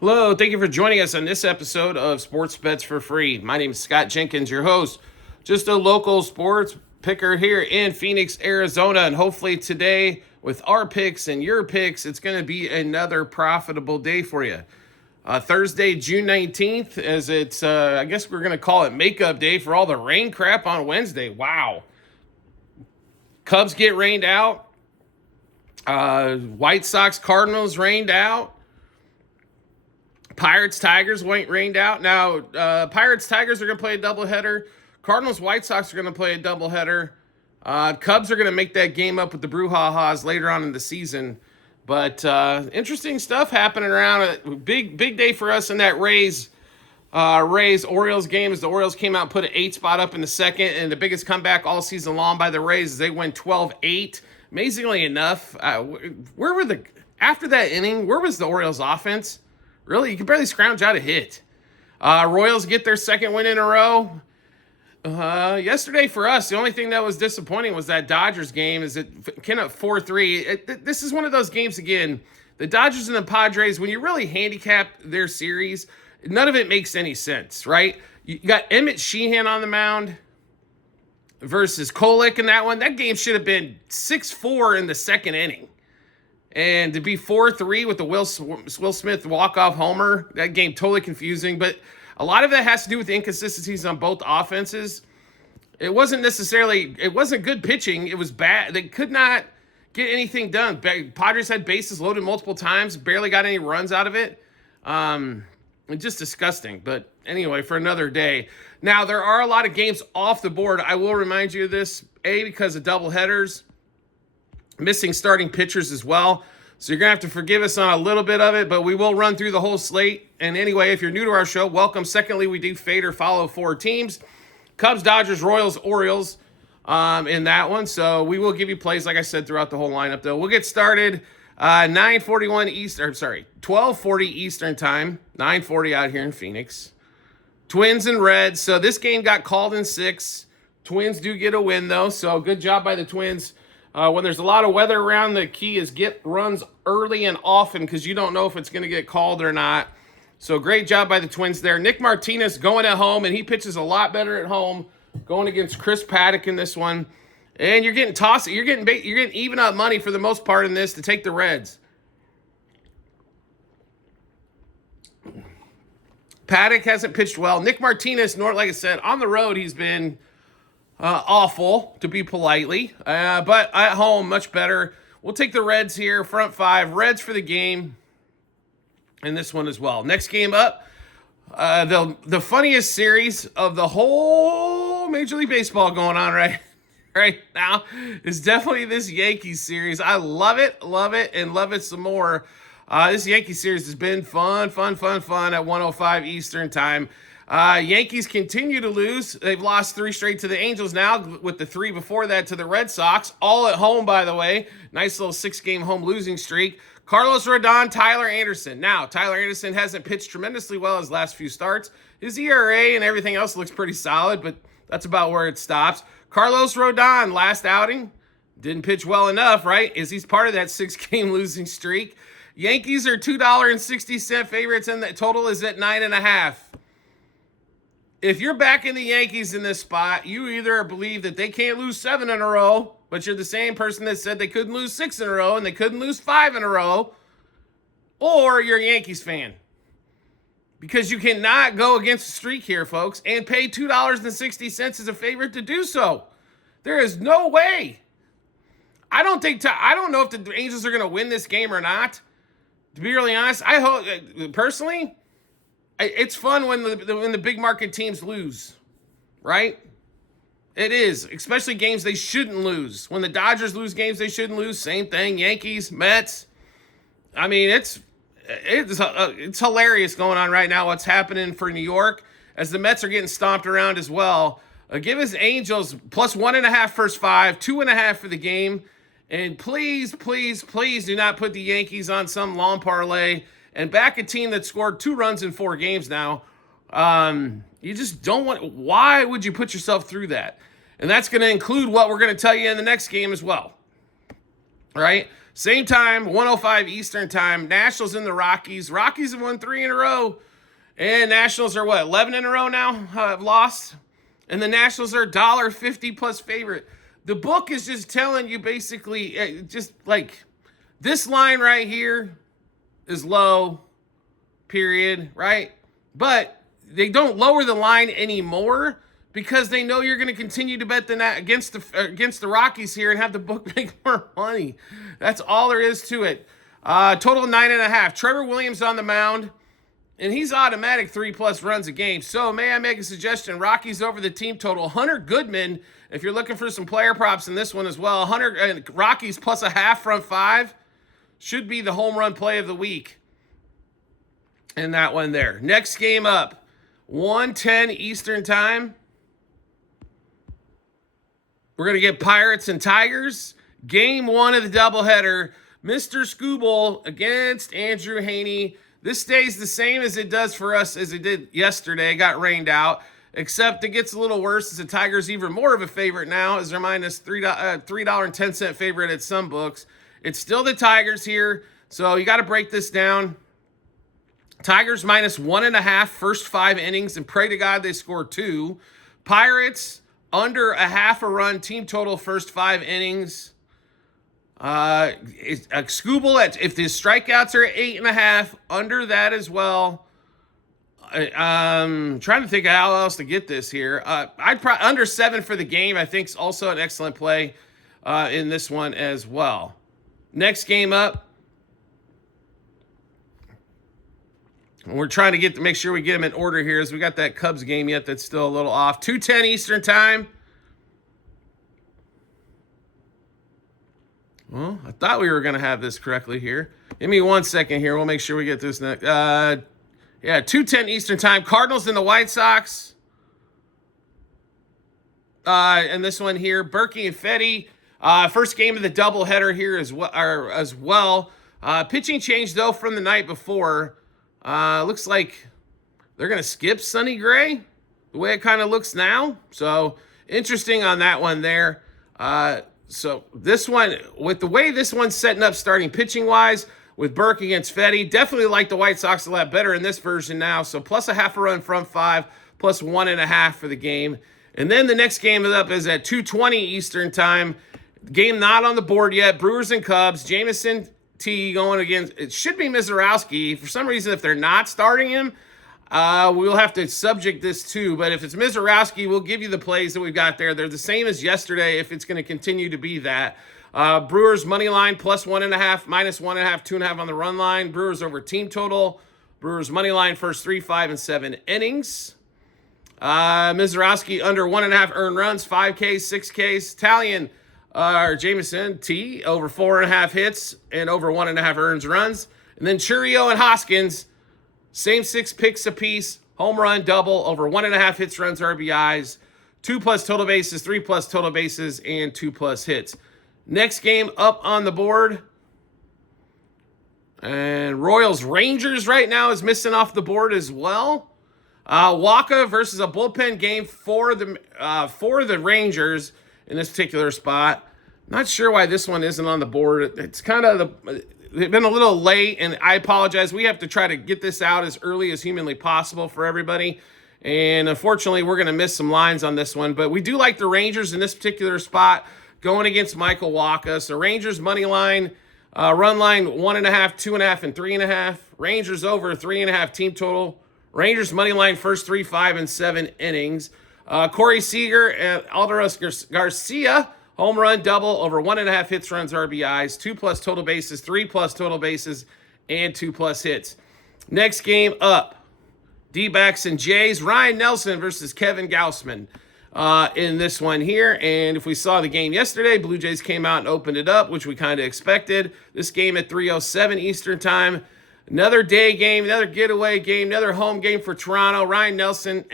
Hello, thank you for joining us on this episode of Sports Bets for Free. My name is Scott Jenkins, your host. Just a local sports picker here in Phoenix, Arizona. And hopefully today, with our picks and your picks, it's going to be another profitable day for you. Thursday, June 19th, as it's, I guess we're going to call it makeup day for all the rain crap on Wednesday. Wow. Cubs get rained out. White Sox, Cardinals rained out. Pirates, Tigers went rained out. Now, Pirates, Tigers are going to play a doubleheader. Cardinals, White Sox are going to play a doubleheader. Cubs are going to make that game up with the Brouhahas later on in the season. But interesting stuff happening around. Big day for us in that Rays-Orioles game as the Orioles came out and put an 8 spot up in the second. And the biggest comeback all season long by the Rays is they win 12-8. Amazingly enough, after that inning, where was the Orioles offense? Really, you can barely scrounge out a hit. Royals get their second win in a row. Yesterday for us, the only thing that was disappointing was that Dodgers game. Is it came up 4-3. This is one of those games again. The Dodgers and the Padres, when you really handicap their series, none of it makes any sense, right? You got Emmett Sheehan on the mound versus Kolek in that one. That game should have been 6-4 in the second inning. And to be 4-3 with the Will Smith walk-off homer, that game totally confusing. But a lot of that has to do with the inconsistencies on both offenses. It wasn't good pitching. It was bad. They could not get anything done. Padres had bases loaded multiple times, barely got any runs out of it. Just disgusting. But anyway, for another day. Now, there are a lot of games off the board. I will remind you of this, because of doubleheaders. Missing starting pitchers as well. So you're going to have to forgive us on a little bit of it, but we will run through the whole slate. And anyway, if you're new to our show, welcome. Secondly, we do fade or follow 4 teams. Cubs, Dodgers, Royals, Orioles in that one. So we will give you plays, like I said, throughout the whole lineup, though. We'll get started 12:40 Eastern time, 9:40 out here in Phoenix. Twins and Reds. So this game got called in 6. Twins do get a win, though, so good job by the Twins. When there's a lot of weather around, the key is get runs early and often because you don't know if it's going to get called or not. So great job by the Twins there. Nick Martinez going at home, and he pitches a lot better at home, going against Chris Paddock in this one. And you're getting tossed. You're getting even up money for the most part in this to take the Reds. Paddock hasn't pitched well. Nick Martinez, like I said, on the road he's been awful, to be politely. But at home, much better. We'll take the Reds here, front 5. Reds for the game. And this one as well. Next game up, the funniest series of the whole Major League Baseball going on right now is definitely this Yankees series. I love it, and love it some more. This Yankees series has been fun at 1:05 Eastern time. Yankees continue to lose. They've lost 3 straight to the Angels now, with the 3 before that to the Red Sox. All at home, by the way. Nice little 6-game home losing streak. Carlos Rodon, Tyler Anderson. Now, Tyler Anderson hasn't pitched tremendously well his last few starts. His ERA and everything else looks pretty solid, but that's about where it stops. Carlos Rodon, last outing, didn't pitch well enough, right? He's part of that 6-game losing streak. Yankees are $2.60 favorites, and the total is at 9.5. If you're backing the Yankees in this spot, you either believe that they can't lose 7 in a row, but you're the same person that said they couldn't lose 6 in a row and they couldn't lose 5 in a row, or you're a Yankees fan. Because you cannot go against the streak here, folks, and pay $2.60 as a favorite to do so. There is no way. I don't know if the Angels are going to win this game or not. To be really honest, I hope, personally, it's fun when the big market teams lose, right? It is, especially games they shouldn't lose. When the Dodgers lose games they shouldn't lose, same thing. Yankees, Mets. I mean, it's hilarious going on right now. What's happening for New York as the Mets are getting stomped around as well. Give us Angels plus 1.5 first 5, 2.5 for the game, and please do not put the Yankees on some long parlay. And back a team that scored 2 runs in 4 games now. You just don't want. Why would you put yourself through that? And that's going to include what we're going to tell you in the next game as well. All right? Same time, 105 Eastern time. Nationals in the Rockies. Rockies have won 3 in a row. And Nationals are what, 11 in a row now? Have lost. And the Nationals are $1.50 plus favorite. The book is just telling you basically, just like, this line right here is low, period, right? But they don't lower the line anymore because they know you're going to continue to bet against the Rockies here and have the book make more money. That's all there is to it. Total 9.5. Trevor Williams on the mound, and he's automatic 3+ runs a game. So may I make a suggestion? Rockies over the team total. Hunter Goodman, if you're looking for some player props in this one as well. Rockies plus a half front 5 should be the home run play of the week in that one there. Next game up, 1:10 Eastern time. We're going to get Pirates and Tigers. Game 1 of the doubleheader. Mr. Scooble against Andrew Haney. This stays the same as it does for us as it did yesterday. It got rained out. Except it gets a little worse as the Tigers even more of a favorite now as they're minus $3.10 favorite at some books. It's still the Tigers here, so you got to break this down. Tigers minus 1.5 first 5 innings, and pray to God they score 2. Pirates under a half a run, team total first 5 innings. Scooble, if the strikeouts are at 8.5, under that as well. Trying to think of how else to get this here. I'd probably under 7 for the game. I think is also an excellent play in this one as well. Next game up. We're trying to make sure we get them in order here as we got that Cubs game yet that's still a little off. 2:10 Eastern time. Well, I thought we were going to have this correctly here. Give me 1 second here. We'll make sure we get this next. 2:10 Eastern time. Cardinals and the White Sox. And this one here, Berkey and Fetty. First game of the doubleheader here as well. Pitching change, though, from the night before. Looks like they're going to skip Sonny Gray, the way it kind of looks now. So, interesting on that one there. So, this one, with the way this one's setting up starting pitching-wise, with Burke against Fetty, definitely like the White Sox a lot better in this version now. So, plus a half a run from 5, plus 1.5 for the game. And then the next game up is at 2:20 Eastern time. Game not on the board yet. Brewers and Cubs. Jameson T going against, it should be Mizorowski. For some reason, if they're not starting him, we'll have to subject this too. But if it's Mizorowski, we'll give you the plays that we've got there. They're the same as yesterday if it's going to continue to be that. Brewers money line plus 1.5, minus 1.5, 2.5 on the run line. Brewers over team total. Brewers money line first 3, 5, and 7 innings. Mizorowski under 1.5 earned runs, 5Ks, 6Ks. Italian Jameson T over 4.5 hits and over 1.5 earned runs. And then Churio and Hoskins, same 6 picks apiece, home run, double, over 1.5 hits, runs, RBIs, 2+ total bases, 3+ total bases, and 2+ hits. Next game up on the board. And Royals Rangers right now is missing off the board as well. Waka versus a bullpen game for the Rangers in this particular spot. Not sure why this one isn't on the board. It's kind of they've been a little late, and I apologize. We have to try to get this out as early as humanly possible for everybody. And unfortunately, we're going to miss some lines on this one. But we do like the Rangers in this particular spot going against Michael Waka. So Rangers money line, run line 1.5, 2.5, and 3.5. Rangers over 3.5 team total. Rangers money line first 3, 5, and 7 innings. Corey Seager and Alderos Garcia, home run, double, over 1.5 hits, runs, RBIs, 2+ total bases, 3+ total bases, and 2+ hits. Next game up, D-backs and Jays, Ryan Nelson versus Kevin Gausman in this one here. And if we saw the game yesterday, Blue Jays came out and opened it up, which we kind of expected. This game at 3:07 Eastern time. Another day game, another getaway game, another home game for Toronto. Ryan Nelson,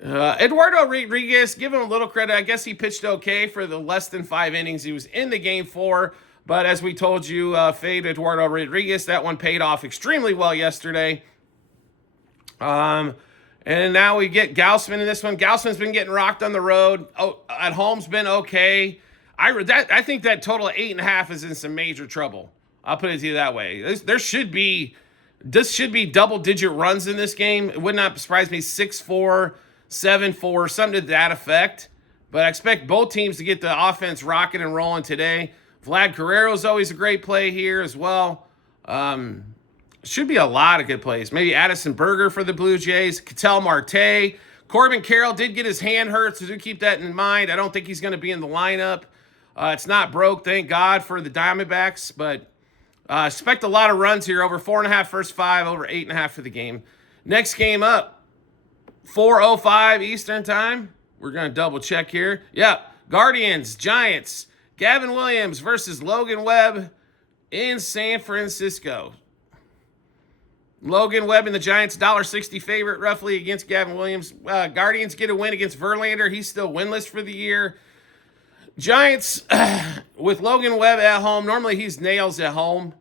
Eduardo Rodriguez, give him a little credit. I guess he pitched okay for the less than 5 innings he was in the game for. But as we told you, fade Eduardo Rodriguez. That one paid off extremely well yesterday. And now we get Gausman in this one. Gausman's been getting rocked on the road. Oh, at home's been okay. I think that total of 8.5 is in some major trouble. I'll put it to you that way. This should be double-digit runs in this game. It would not surprise me 6-4, 7-4, something to that effect. But I expect both teams to get the offense rocking and rolling today. Vlad Guerrero is always a great play here as well. Should be a lot of good plays. Maybe Addison Berger for the Blue Jays. Ketel Marte. Corbin Carroll did get his hand hurt, so do keep that in mind. I don't think he's going to be in the lineup. It's not broke, thank God, for the Diamondbacks. But expect a lot of runs here. Over 4.5 first 5, over 8.5 for the game. Next game up, 4:05 Eastern time. We're going to double check here. Yep, Guardians, Giants. Gavin Williams versus Logan Webb in San Francisco. Logan Webb and the Giants, $1.60 favorite roughly against Gavin Williams. Guardians get a win against Verlander. He's still winless for the year. Giants, with Logan Webb at home, normally he's nails at home.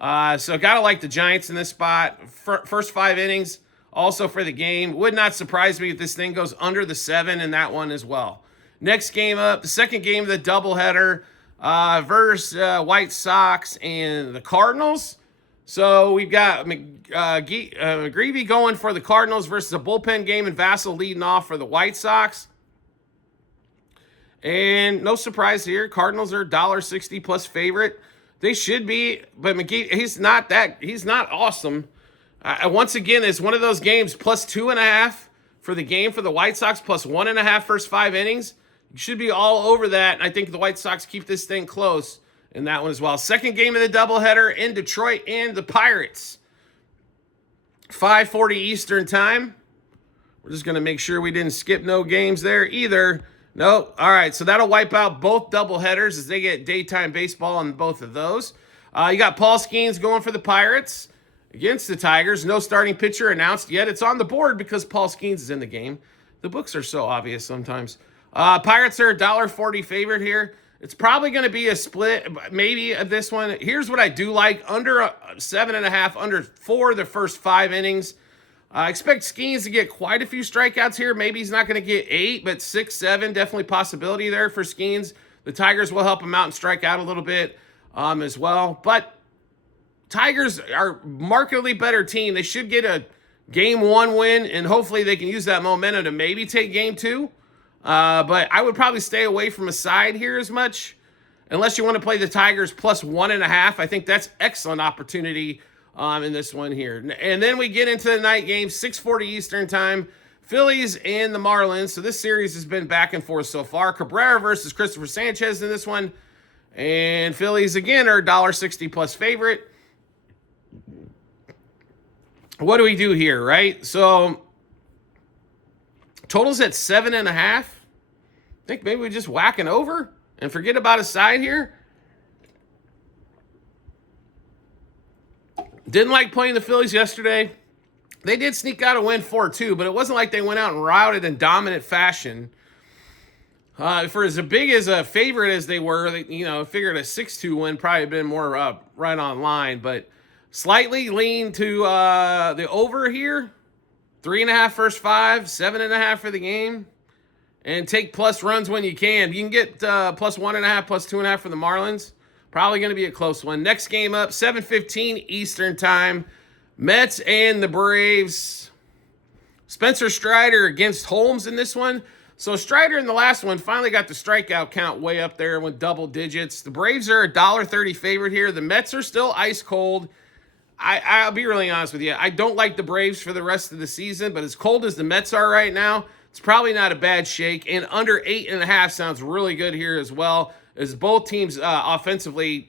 So got to like the Giants in this spot. First 5 innings, also for the game. Would not surprise me if this thing goes under the 7 in that one as well. Next game up, the second game of the doubleheader versus White Sox and the Cardinals. So we've got McGreevy going for the Cardinals versus a bullpen game and Vassell leading off for the White Sox. And no surprise here, Cardinals are $1.60 plus favorite. They should be, but McGee, he's not awesome. Once again, it's one of those games plus 2.5 for the game for the White Sox, plus 1.5 first 5 innings. You should be all over that. And I think the White Sox keep this thing close in that one as well. Second game of the doubleheader in Detroit and the Pirates. 5:40 Eastern time. We're just going to make sure we didn't skip no games there either. Nope. All right, so that'll wipe out both doubleheaders as they get daytime baseball on both of those. You got Paul Skeens going for the Pirates against the Tigers. No starting pitcher announced yet. It's on the board because Paul Skeens is in the game. The books are so obvious sometimes. Pirates are $1.40 favorite here. It's probably going to be a split, maybe, of this one. Here's what I do like. Under 7.5, under 4 the first 5 innings. I expect Skeens to get quite a few strikeouts here. Maybe he's not going to get 8, but 6, 7, definitely possibility there for Skeens. The Tigers will help him out and strike out a little bit as well. But Tigers are markedly better team. They should get a game 1 win, and hopefully they can use that momentum to maybe take game 2. But I would probably stay away from a side here as much, unless you want to play the Tigers plus 1.5. I think that's excellent opportunity in this one here. And then we get into the night game, 6:40 Eastern time, Phillies and the Marlins. So this series has been back and forth so far. Cabrera versus Christopher Sanchez in this one. And Phillies, again, are $1.60 plus favorite. What do we do here, right? So total's at 7.5. I think maybe we just whack an over and forget about a side here. Didn't like playing the Phillies yesterday. They did sneak out a win 4-2, but it wasn't like they went out and routed in dominant fashion. For as big as a favorite as they were, figured a 6-2 win probably been more right on line, but slightly lean to the over here. 3.5 first 5, 7.5 for the game. And take plus runs when you can. You can get plus 1.5, plus 2.5 for the Marlins. Probably going to be a close one. Next game up, 7:15 Eastern time. Mets and the Braves. Spencer Strider against Holmes in this one. So Strider in the last one finally got the strikeout count way up there with double digits. The Braves are $1.30 favorite here. The Mets are still ice cold. I'll be really honest with you. I don't like the Braves for the rest of the season, but as cold as the Mets are right now, it's probably not a bad shake. And under 8.5 sounds really good here as well, as both teams offensively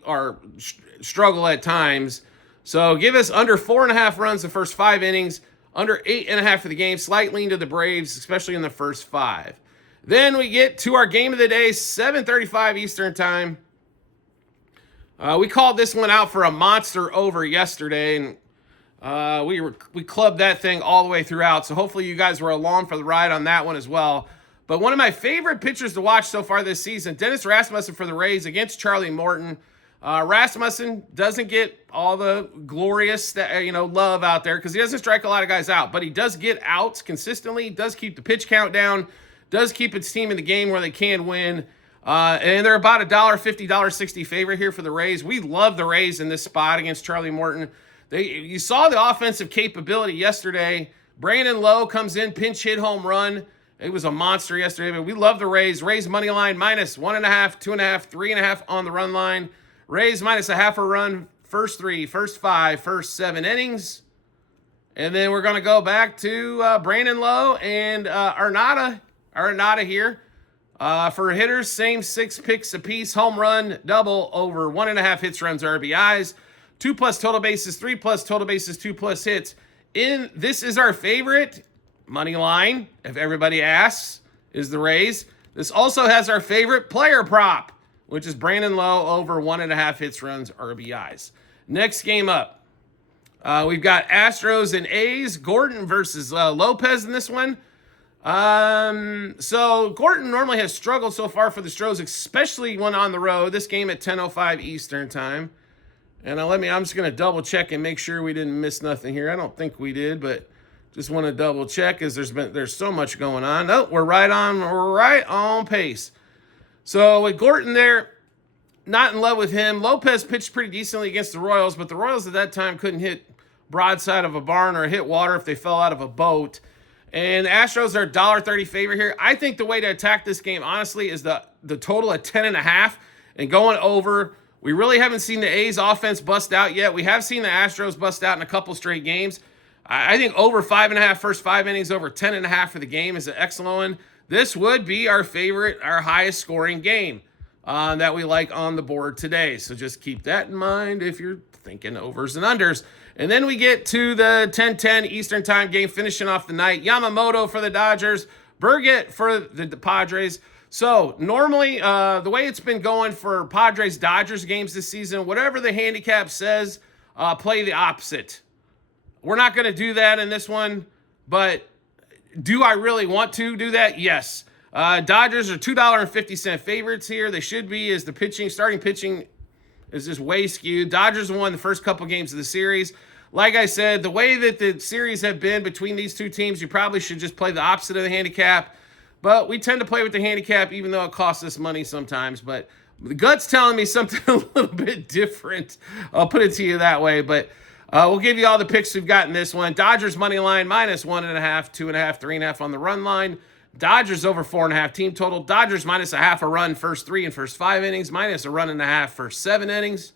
struggle at times. So give us under 4.5 runs the first 5 innings, under 8.5 for the game, slight lean to the Braves, especially in the first 5. Then we get to our game of the day, 7:35 Eastern time. We called this one out for a monster over yesterday, and we clubbed that thing all the way throughout. So hopefully you guys were along for the ride on that one as well. But one of my favorite pitchers to watch so far this season, Dennis Rasmussen for the Rays against Charlie Morton. Rasmussen doesn't get all the glorious love out there because he doesn't strike a lot of guys out, but he does get outs consistently, does keep the pitch count down, does keep his team in the game where they can win. And they're about $1.50, $1.60 favorite here for the Rays. We love the Rays in this spot against Charlie Morton. You saw the offensive capability yesterday. Brandon Lowe comes in, pinch hit home run. It was a monster yesterday, but we love the Rays. Rays money line minus 1.5, 2.5, 3.5 on the run line. Rays minus a half a run, first 3, first 5, first 7 innings. And then we're going to go back to Brandon Lowe and Arnada here. For hitters, same 6 picks apiece. Home run, double, over 1.5 hits, runs, RBIs. 2+ total bases, 3+ total bases, 2+ hits. This is our favorite money line, if everybody asks, is the Rays. This also has our favorite player prop, which is Brandon Lowe over 1.5 hits, runs, RBIs. Next game up, we've got Astros and A's. Gordon versus Lopez in this one. So Gordon normally has struggled so far for the Stros, especially when on the road. This game at 10:05 Eastern time. And I'm just going to double check and make sure we didn't miss nothing here. I don't think we did, but just want to double check as there's so much going on. No, we're right on pace. So with Gordon there, not in love with him. Lopez pitched pretty decently against the Royals, but the Royals at that time couldn't hit broadside of a barn or hit water if they fell out of a boat. And the Astros are $1.30 favorite here. I think the way to attack this game, honestly, is the total at 10.5 and going over. We really haven't seen the A's offense bust out yet. We have seen the Astros bust out in a couple straight games. I think over 5.5 first 5 innings, over 10.5 for the game is an excellent one. This would be our favorite, our highest scoring game that we like on the board today. So just keep that in mind if you're thinking overs and unders. And then we get to the 10:10 Eastern time game, finishing off the night. Yamamoto for the Dodgers, Burgett for the Padres. So normally, the way it's been going for Padres-Dodgers games this season, whatever the handicap says, play the opposite. We're not going to do that in this one, but do I really want to do that? Yes. Dodgers are $2.50 favorites here. They should be, as the starting pitching is just way skewed. Dodgers won the first couple games of the series. Like I said, the way that the series have been between these two teams, you probably should just play the opposite of the handicap. But we tend to play with the handicap, even though it costs us money sometimes. But the gut's telling me something a little bit different. I'll put it to you that way. But we'll give you all the picks we've got in this one. Dodgers money line minus 1.5, 2.5, 3.5 on the run line. Dodgers over 4.5 team total. Dodgers minus a half a run first 3 and first 5 innings, minus a run and a half first 7 innings.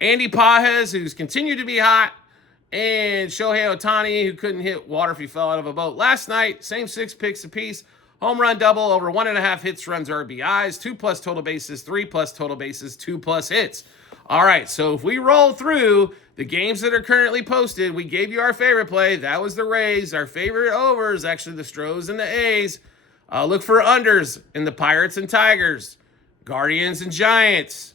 Andy Pages, who's continued to be hot, and Shohei Ohtani, who couldn't hit water if he fell out of a boat last night. Same 6 picks apiece. Home run double, over 1.5 hits, runs, RBIs, 2+ total bases, 3+ total bases, 2+ hits. All right, so if we roll through the games that are currently posted, we gave you our favorite play. That was the Rays. Our favorite overs, actually the Stros and the A's. Look for unders in the Pirates and Tigers, Guardians and Giants.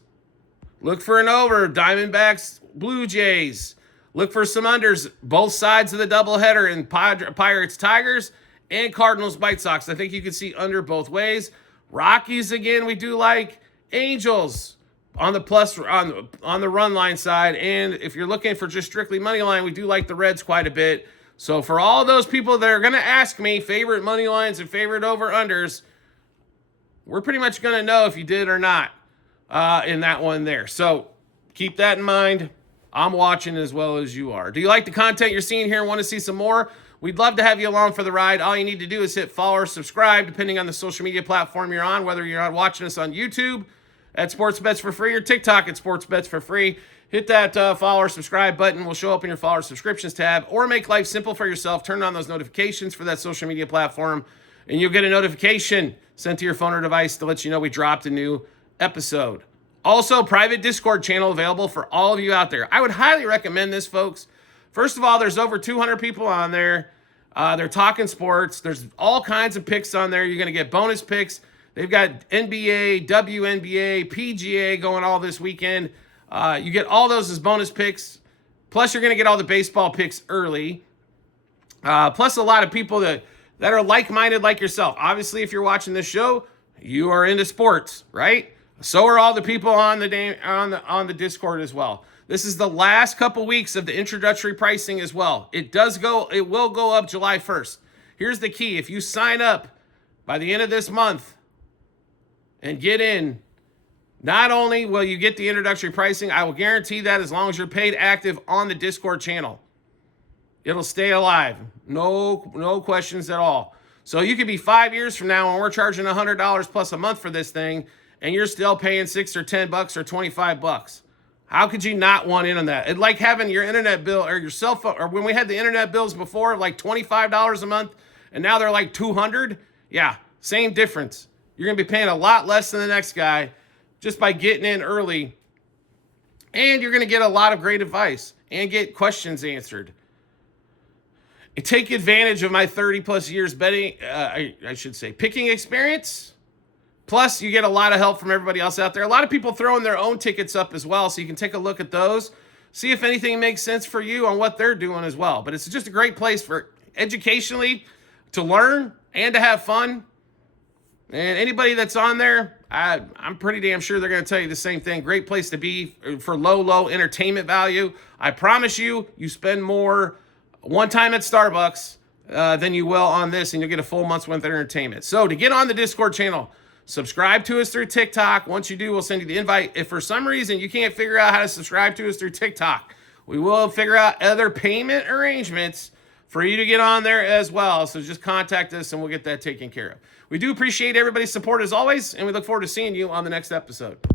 Look for an over, Diamondbacks, Blue Jays. Look for some unders, both sides of the doubleheader in Pirates, Tigers, and Cardinals, White Sox. I think you can see under both ways. Rockies, again, we do like. Angels on the plus on the run line side. And if you're looking for just strictly money line, we do like the Reds quite a bit. So for all those people that are going to ask me favorite money lines and favorite over-unders, we're pretty much going to know if you did or not in that one there. So keep that in mind. I'm watching as well as you are. Do you like the content you're seeing here and want to see some more? We'd love to have you along for the ride. All you need to do is hit follow or subscribe, depending on the social media platform you're on, whether you're watching us on YouTube at Sports Bets for Free or TikTok at Sports Bets for Free. Hit that follow or subscribe button. Will show up in your follow or subscriptions tab, or make life simple for yourself. Turn on those notifications for that social media platform, and you'll get a notification sent to your phone or device to let you know we dropped a new episode. Also, private Discord channel available for all of you out there. I would highly recommend this, folks. First of all, there's over 200 people on there. They're talking sports. There's all kinds of picks on there. You're going to get bonus picks. They've got NBA, WNBA, PGA going all this weekend. You get all those as bonus picks. Plus, you're going to get all the baseball picks early. Plus, a lot of people that are like-minded like yourself. Obviously, if you're watching this show, you are into sports, right? So are all the people on the Discord as well. This is the last couple weeks of the introductory pricing as well. It will go up July 1st. Here's the key. If you sign up by the end of this month, and get in. Not only will you get the introductory pricing, I will guarantee that as long as you're paid active on the Discord channel, it'll stay alive. No questions at all. So you could be 5 years from now and we're charging $100 plus a month for this thing, and you're still paying $6 or $10 or $25. How could you not want in on that? It's like having your internet bill or your cell phone, or when we had the internet bills before, like $25 a month, and now they're like $200. Yeah, same difference. You're going to be paying a lot less than the next guy just by getting in early. And you're going to get a lot of great advice and get questions answered. And take advantage of my 30 plus years betting, I should say, picking experience. Plus, you get a lot of help from everybody else out there. A lot of people throwing their own tickets up as well, so you can take a look at those. See if anything makes sense for you on what they're doing as well. But it's just a great place for educationally to learn and to have fun. And anybody that's on there, I'm pretty damn sure they're going to tell you the same thing. Great place to be for low entertainment value. I promise you, you spend more one time at Starbucks than you will on this, and you'll get a full month's worth of entertainment. So to get on the Discord channel, subscribe to us through TikTok. Once you do, we'll send you the invite. If for some reason you can't figure out how to subscribe to us through TikTok, we will figure out other payment arrangements for you to get on there as well. So just contact us and we'll get that taken care of. We do appreciate everybody's support as always, and we look forward to seeing you on the next episode.